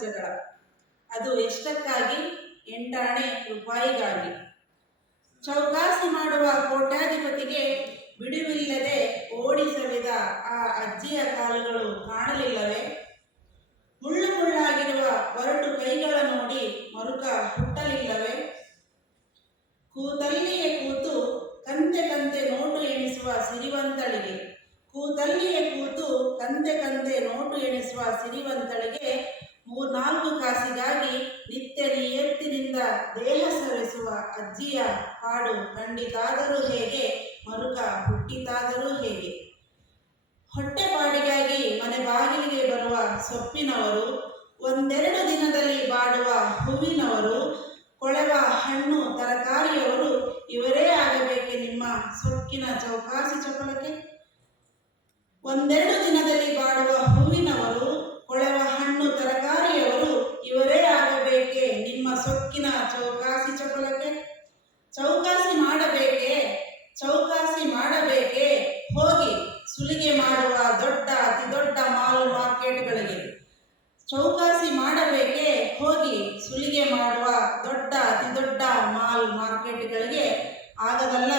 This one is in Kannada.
ಜಗಳ ಅದು ಎಷ್ಟಕ್ಕಾಗಿ? ಎಂಟಾಣೆ ರೂಪಾಯಿಗಾಗಿ. ಚೌಕಾಸಿ ಮಾಡುವ ಕೋಟ್ಯಾಧಿಪತಿಗೆ ಬಿಡುವಿಲ್ಲದೆ ಓಡಿಸಲಿದ ಆ ಅಜ್ಜಿಯ ಕಾಲುಗಳು ಕಾಣಲಿಲ್ಲವೇ? ಮುಳ್ಳು ಮುಳ್ಳಾಗಿರುವ ಒರಟು ಕೈಗಳ ನೋಡಿ ಮರುಕ ಹುಟ್ಟಲಿಲ್ಲವೇ? ಕೂತಲ್ಲಿಯೇ ಕೂತು ಕಂತೆ ಕಂತೆ ನೋಟು ಎಣಿಸುವ ಸಿರಿವಂತಳಿಗೆ. ಕೂತಲ್ಲಿಯೇ ಕೂತು ಕಂತೆ ಕಂತೆ ನೋಟು ಎಣಿಸುವ ಸಿರಿವಂತಳಿಗೆ ಮೂರ್ನಾಲ್ಕು ಕಾಸಿಗಾಗಿ ನಿತ್ಯ ನಿಯತ್ತಿನಿಂದ ದೇಹ ಸರಿಸುವ ಅಜ್ಜಿಯ ಹಾಡು ಖಂಡಿತಾದರೂ ಹೇಗೆ, ಮರುಕ ಹುಟ್ಟಿತಾದರೂ ಹೇಗೆ. ಹೊಟ್ಟೆಪಾಡಿಗಾಗಿ ಮನೆ ಬಾಗಿಲಿಗೆ ಬರುವ ಸೊಪ್ಪಿನವರು, ಒಂದೆರಡು ದಿನದಲ್ಲಿ ಬಾಡುವ ಹೂವಿನವರು, ಕೊಳೆವ ಹಣ್ಣು ತರಕಾರಿಯವರು ಇವರೇ ಆಗಬೇಕೆ ನಿಮ್ಮ ಸೊಕ್ಕಿನ ಚೌಕಾಸಿ ಚಪಲಕ್ಕೆ ಒಂದೆರಡು ದಿನದಲ್ಲಿ ಬಾಡುವ ಹೂವಿನವರು ಕೊಳೆವ ಹಣ್ಣು ತರಕಾರಿಯವರು ಇವರೇ ಆಗಬೇಕೆ ನಿಮ್ಮ ಸೊಕ್ಕಿನ ಚೌಕಾಸಿ ಚಪಲಕ್ಕೆ ಚೌಕಾಸಿ ಮಾಡಬೇಕೆ? ಚೌಕಾಸಿ ಮಾಡಬೇಕೆ? ಹೋಗಿ ಸುಲಿಗೆ ಮಾಡುವ ದೊಡ್ಡ, ಅತಿ ದೊಡ್ಡ ಮಾಲ್ ಮಾರ್ಕೆಟ್ಗಳಿಗೆ. ಚೌಕಾಸಿ ಮಾಡಬೇಕೆ? ಹೋಗಿ ಸುಲಿಗೆ ಮಾಡುವ ದೊಡ್ಡ, ಅತಿ ದೊಡ್ಡ ಮಾಲ್ ಮಾರ್ಕೆಟ್ಗಳಿಗೆ ಆಗದಲ್ಲವೇ